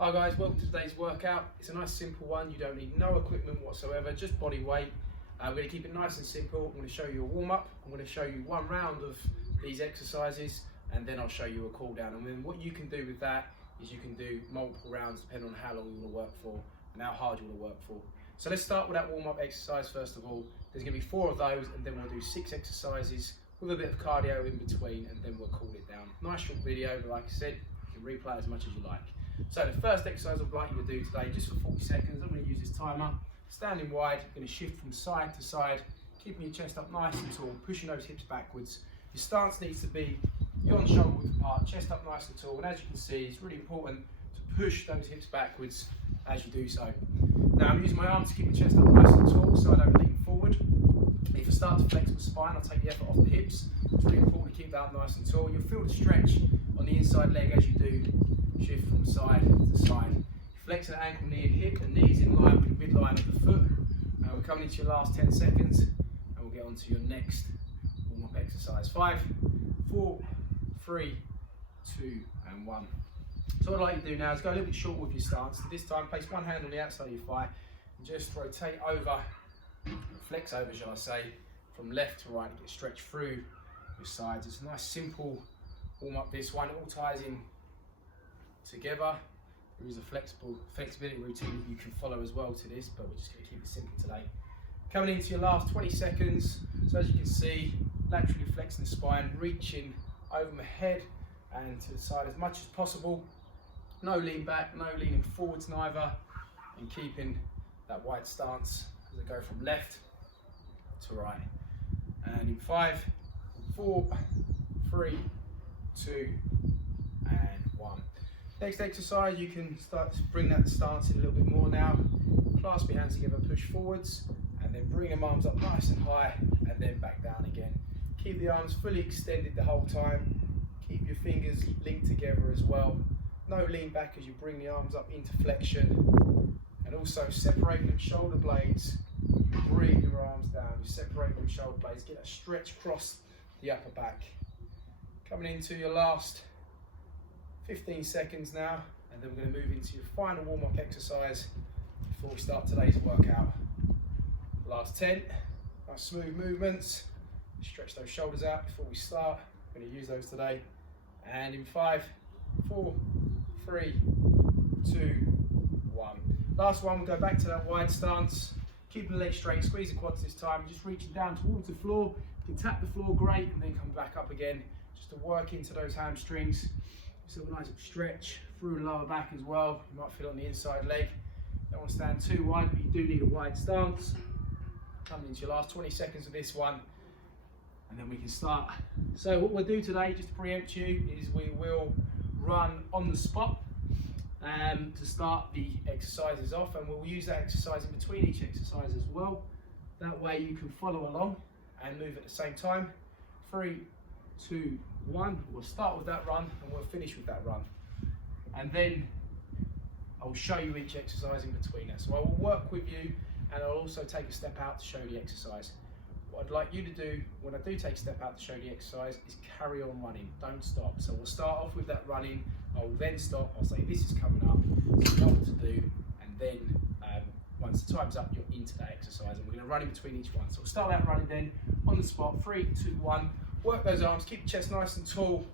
Hi guys, welcome to today's workout. It's a nice simple one. You don't need no equipment whatsoever, just body weight. We're going to keep it nice and simple. I'm going to show you a warm-up. I'm going to show you one round of these exercises and then I'll show you a cool down. And then what you can do with that is you can do multiple rounds depending on how long you want to work for and how hard you want to work for. So let's start with that warm-up exercise first of all. There's going to be 4 of those and then we'll do 6 exercises with a bit of cardio in between and then we'll cool it down. Nice short video, but like I said, you can replay as much as you like. So the first exercise I'd like you to do today, just for 40 seconds, I'm going to use this timer. Standing wide, you're going to shift from side to side, keeping your chest up nice and tall, pushing those hips backwards. Your stance needs to be your shoulder width apart, chest up nice and tall, and as you can see, it's really important to push those hips backwards as you do so. Now I'm using my arm to keep my chest up nice and tall so I don't lean forward. If I start to flex my spine, I'll take the effort off the hips. It's really important to keep that up nice and tall. You'll feel the stretch on the inside leg as you do shift from side to side. Flex the ankle, knee and hip, the knees in line with the midline of the foot. We're coming into your last 10 seconds and we'll get on to your next warm-up exercise. 5, 4, 3, 2 and 1. So what I'd like you to do now is go a little bit short with your stance. This time place one hand on the outside of your thigh and just rotate over, flex over shall I say, from left to right to get stretched through your sides. It's a nice simple warm-up this one. It all ties in together. There is a flexibility routine that you can follow as well to this, but we're just going to keep it simple today. Coming into your last 20 seconds, so as you can see, laterally flexing the spine, reaching over my head and to the side as much as possible. No lean back, no leaning forwards neither, and keeping that wide stance as I go from left to right. And in 5, 4, 3, 2, and 1. Next exercise, you can start to bring that stance in a little bit more now. Clasp your hands together, push forwards, and then bring your arms up nice and high, and then back down again. Keep the arms fully extended the whole time. Keep your fingers linked together as well. No lean back as you bring the arms up into flexion. And also separate them shoulder blades. You bring your arms down, you separate them shoulder blades, get that stretch across the upper back. Coming into your last 15 seconds now, and then we're going to move into your final warm-up exercise before we start today's workout. Last 10, nice smooth movements. Stretch those shoulders out before we start. We're going to use those today. And in 5, 4, 3, 2, 1. Last one, we'll go back to that wide stance. Keep the legs straight, squeeze the quads this time. Just reaching down towards the floor. You can tap the floor, great, and then come back up again just to work into those hamstrings. Still a nice stretch through the lower back as well. You might feel on the inside leg. Don't want to stand too wide, but you do need a wide stance. Coming into your last 20 seconds of this one, and then we can start. So what we'll do today, just to preempt you, is we will run on the spot to start the exercises off, and we'll use that exercise in between each exercise as well. That way you can follow along and move at the same time. 3, 2, 1. We'll start with that run and we'll finish with that run. And then I'll show you each exercise in between that. So I will work with you and I'll also take a step out to show the exercise. What I'd like you to do when I do take a step out to show the exercise is carry on running, don't stop. So we'll start off with that running, I'll then stop, I'll say this is coming up, so you know what to do, and then once the time's up, you're into that exercise and we're going to run in between each one. So we'll start that running then on the spot, 3, 2, 1. Work those arms, keep your chest nice and tall,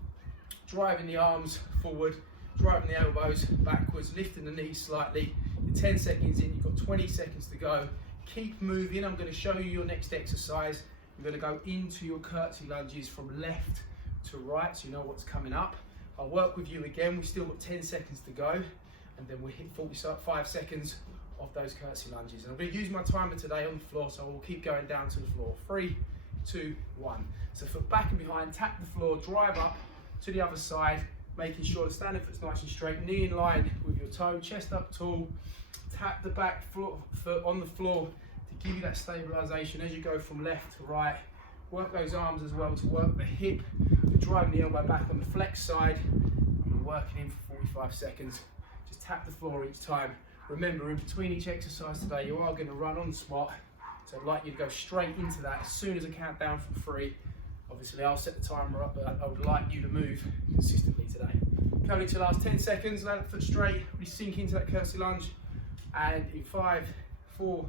driving the arms forward, driving the elbows backwards, lifting the knees slightly. You're 10 seconds in, you've got 20 seconds to go. Keep moving. I'm going to show you your next exercise. You're going to go into your curtsy lunges from left to right, so you know what's coming up. I'll work with you again. We've still got 10 seconds to go, and then we'll hit 45 seconds of those curtsy lunges. And I'm going to use my timer today on the floor, so we'll keep going down to the floor. 3, 2, 1. So foot back and behind, tap the floor, drive up to the other side, making sure the standing foot's nice and straight, knee in line with your toe, chest up tall, tap the back foot on the floor to give you that stabilisation as you go from left to right. Work those arms as well to work the hip, to driving the elbow back on the flex side, and we're working in for 45 seconds. Just tap the floor each time. Remember, in between each exercise today, you are going to run on the spot. So I'd like you to go straight into that as soon as I count down from 3. Obviously I'll set the timer up, but I would like you to move consistently today. Coming into the last 10 seconds, land that foot straight, really sink into that curtsy lunge. And in 5, 4,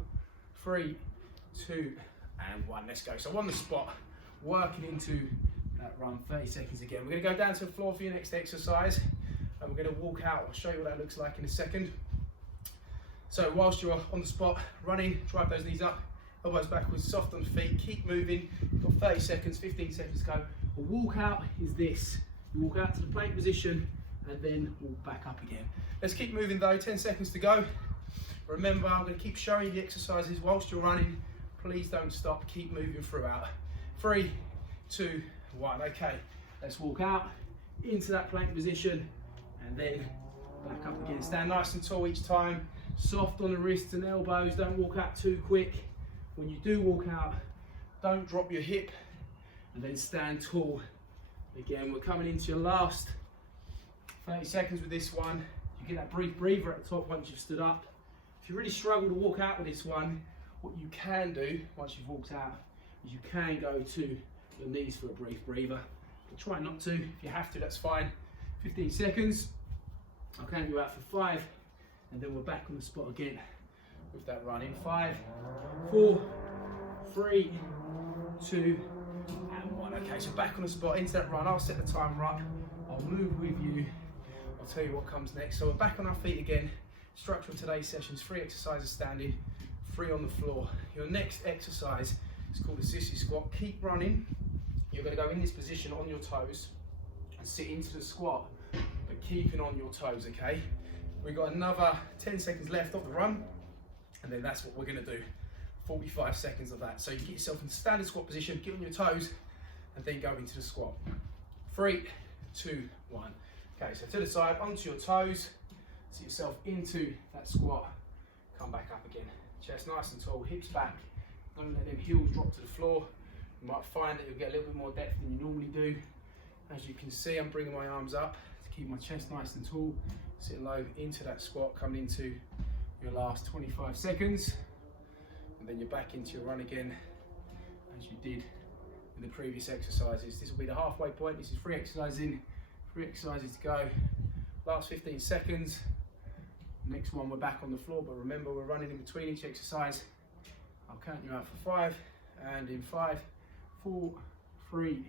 3, 2, and 1. Let's go. So on the spot, working into that run, 30 seconds again. We're going to go down to the floor for your next exercise, and we're going to walk out. I'll show you what that looks like in a second. So whilst you're on the spot, running, drive those knees up, elbows backwards, soft on the feet, keep moving. You've got 30 seconds, 15 seconds to go. A walk out is this. You walk out to the plank position and then walk back up again. Let's keep moving though, 10 seconds to go. Remember, I'm going to keep showing you the exercises whilst you're running. Please don't stop, keep moving throughout. 3, 2, 1. Okay, let's walk out into that plank position and then back up again. Stand nice and tall each time. Soft on the wrists and elbows, don't walk out too quick. When you do walk out, don't drop your hip, and then stand tall. Again, we're coming into your last 30 seconds with this one. You get that brief breather at the top once you've stood up. If you really struggle to walk out with this one, what you can do once you've walked out is you can go to your knees for a brief breather. But try not to. If you have to, that's fine. 15 seconds. I'll count you out for 5. And then we're back on the spot again with that run in 5, 4, 3, 2, and 1. Okay, so back on the spot into that run. I'll set the timer up. I'll move with you. I'll tell you what comes next. So we're back on our feet again. Structure of today's session is 3 exercises standing, 3 on the floor. Your next exercise is called the sissy squat. Keep running. You're going to go in this position on your toes and sit into the squat, but keeping on your toes, okay? We've got another 10 seconds left of the run, and then that's what we're going to do. 45 seconds of that. So you get yourself in standard squat position, get on your toes, and then go into the squat. 3, 2, 1. Okay, so to the side, onto your toes, sit yourself into that squat, come back up again. Chest nice and tall, hips back, don't let them heels drop to the floor. You might find that you'll get a little bit more depth than you normally do. As you can see, I'm bringing my arms up to keep my chest nice and tall. Sit low into that squat, coming into your last 25 seconds. And then you're back into your run again, as you did in the previous exercises. This will be the halfway point. This is 3 exercises in, 3 exercises to go. Last 15 seconds. Next one, we're back on the floor, but remember, we're running in between each exercise. I'll count you out for 5, and in 5, 4, 3,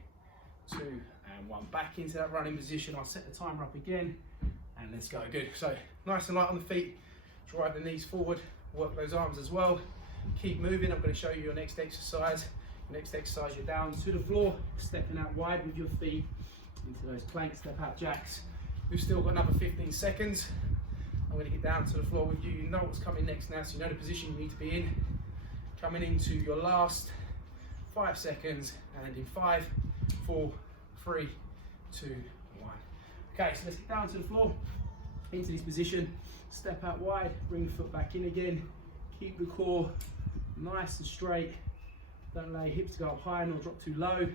2, and 1. Back into that running position. I'll set the timer up again. And let's go. Good. So nice and light on the feet, drive the knees forward, work those arms as well. Keep moving. I'm going to show you your next exercise. Next exercise, you're down to the floor, stepping out wide with your feet into those plank step out jacks. We've still got another 15 seconds. I'm going to get down to the floor with you. You know what's coming next now, so you know the position you need to be in. Coming into your last 5 seconds, and in 5, 4, 3, 2, 1. Okay, so let's get down to the floor, into this position, step out wide, bring the foot back in again, keep the core nice and straight, don't allow your hips to go up high nor drop too low.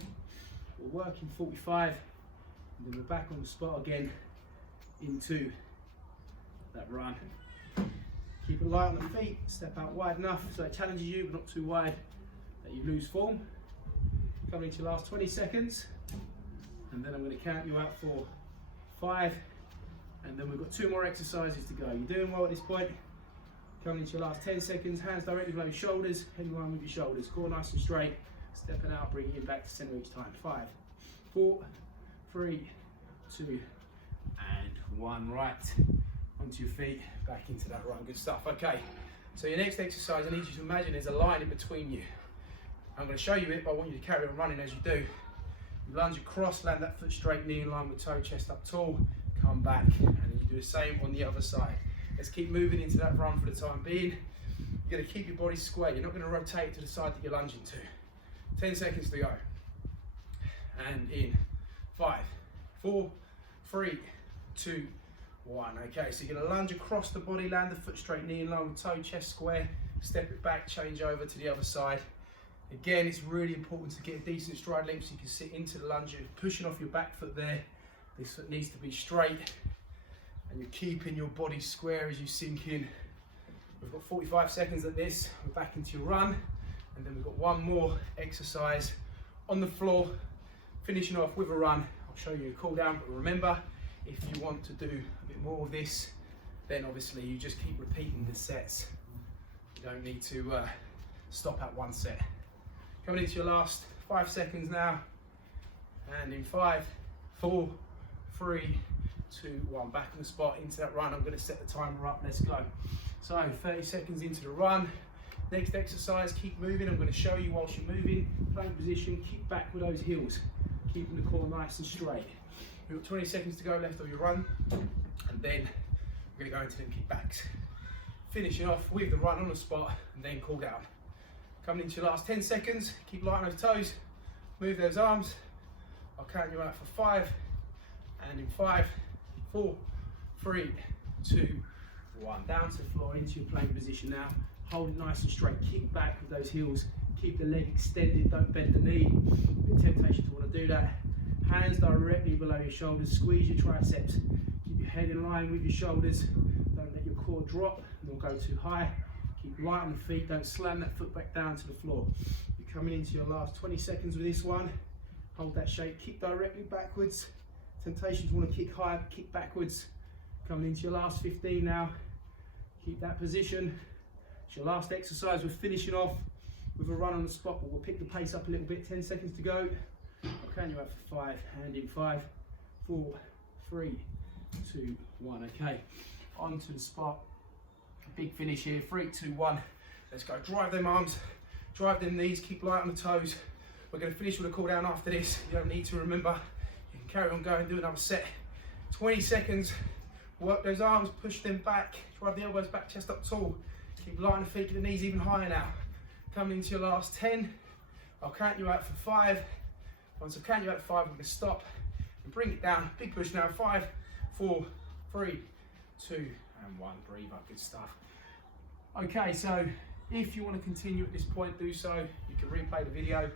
We're working 45, and then we're back on the spot again into that run. Keep it light on the feet, step out wide enough so it challenges you, but not too wide that you lose form. Coming into your last 20 seconds, and then I'm going to count you out for 5, and then we've got 2 more exercises to go. You're doing well at this point. Coming into your last 10 seconds, hands directly below your shoulders, head in line with your shoulders, core nice and straight, stepping out, bringing it back to center each time. 5, 4, 3, 2, and 1. Right, onto your feet, back into that run. Good stuff. Okay, so your next exercise, I need you to imagine there's a line in between you. I'm going to show you it, but I want you to carry on running as you do. You lunge across, land that foot straight, knee in line with toe, chest up tall, come back, and then you do the same on the other side. Let's keep moving into that run for the time being. You're going to keep your body square. You're not going to rotate to the side that you're lunging to. 10 seconds to go. And in 5, 4, 3, 2, 1. Okay, so you're going to lunge across the body, land the foot straight, knee in line with toe, chest square, step it back, change over to the other side. Again, it's really important to get a decent stride length so you can sit into the lunge. You're pushing off your back foot there. This foot needs to be straight, and you're keeping your body square as you sink in. We've got 45 seconds at this. We're back into your run, and then we've got 1 more exercise on the floor, finishing off with a run. I'll show you a cool down, but remember, If you want to do a bit more of this, then obviously you just keep repeating the sets. You don't need to stop at one set. Coming into your last 5 seconds now, and in 5, 4, 3, 2, 1, back on the spot into that run. I'm going to set the timer up, let's go. So 30 seconds into the run. Next exercise, keep moving. I'm going to show you whilst you're moving, plank position, kick back with those heels, keeping the core nice and straight. You've got 20 seconds to go left of your run, and then we're going to go into them kickbacks. Finishing off with the run on the spot, and then cool down. Coming into your last 10 seconds, keep light on those toes, move those arms. I'll count you out for 5, and in 5, 4, 3, 2, 1. Down to the floor, into your plank position now. Hold it nice and straight, kick back with those heels, keep the leg extended, don't bend the knee. Bit temptation to want to do that. Hands directly below your shoulders, squeeze your triceps, keep your head in line with your shoulders, don't let your core drop, nor go too high. Keep light on the feet, don't slam that foot back down to the floor. You're coming into your last 20 seconds with this one. Hold that shape, kick directly backwards. Temptation to want to kick high, kick backwards. Coming into your last 15 now. Keep that position. It's your last exercise. We're finishing off with a run on the spot, but we'll pick the pace up a little bit. 10 seconds to go. I'll count you out for 5, and in 5, 4, 3, 2, 1. Okay, on to the spot. Big finish here, 3, 2, 1. Let's go. Drive them arms, drive them knees, keep light on the toes. We're going to finish with a cool down after this. You don't need to remember. You can carry on going, do another set. 20 seconds. Work those arms, push them back, drive the elbows back, chest up tall. Keep light on the feet, get the knees even higher now. Coming into your last 10. I'll count you out for 5. Once I count you out for 5, we're going to stop and bring it down. Big push now. 5, 4, 3, 2, and 1. Breathe up, good stuff. Okay, so if you want to continue at this point, do so. You can replay the video.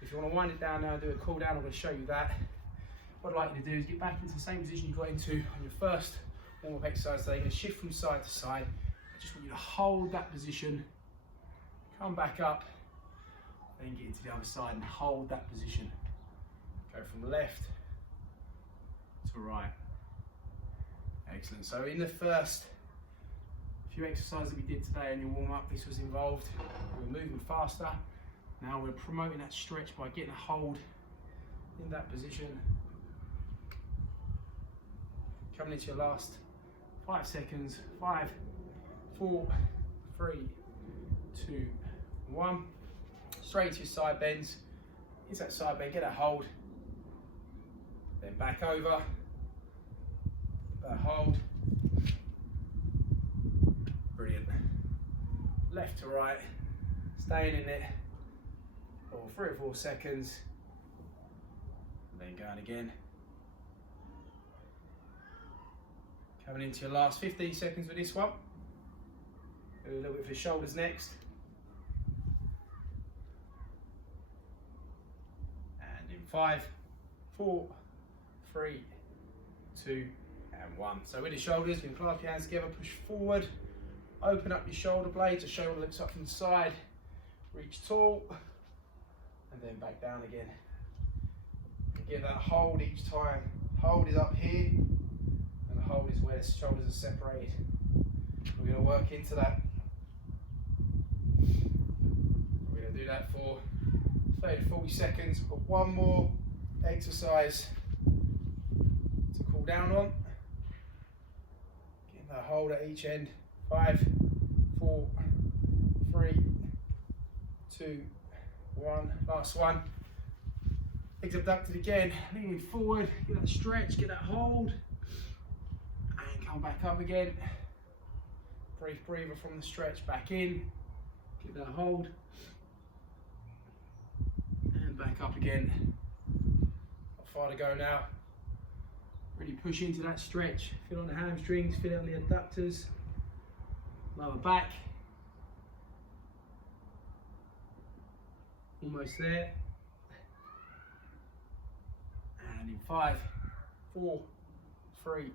If you want to wind it down now and do a cool down, I'm going to show you that. What I'd like you to do is get back into the same position you got into on your first warm-up exercise. So you're going to shift from side to side. I just want you to hold that position, come back up, then get into the other side and hold that position. Go from left to right. Excellent. So in the first few exercises that we did today in your warm-up, this was involved. We were moving faster. Now we're promoting that stretch by getting a hold in that position. Coming into your last 5 seconds. 5, 4, 3, 2, 1. Straight to your side bends. Into that side bend, get that hold. Then back over. That hold. Brilliant. Left to right. Staying in it for 3 or 4 seconds. And then going again. Coming into your last 15 seconds with this one. Do a little bit for the shoulders next. And in 5, 4, 3, 2, and 1. So with the shoulders, you can clasp your hands together, push forward, open up your shoulder blades, the shoulder lifts up from the side, reach tall, and then back down again. And give that hold each time. Hold is up here, and the hold is where the shoulders are separated. We're going to work into that. We're going to do that for 30 to 40 seconds. We've got one more exercise to cool down on. Getting that hold at each end. 5, 4, 3, 2, 1. Last one. Legs abducted again. Leaning forward. Get that stretch. Get that hold. And come back up again. Brief breather from the stretch. Back in. Get that hold. And back up again. Not far to go now. Really push into that stretch. Feel on the hamstrings. Feel it on the adductors. Lower back. Almost there. And in 5, 4, 3,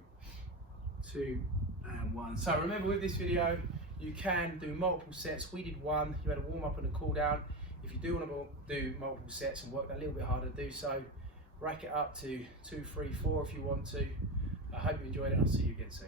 2, and 1. So remember, with this video, you can do multiple sets. We did one. You had a warm up and a cool down. If you do want to do multiple sets and work that a little bit harder, do so. Rack it up to 2, 3, 4 if you want to. I hope you enjoyed it. I'll see you again soon.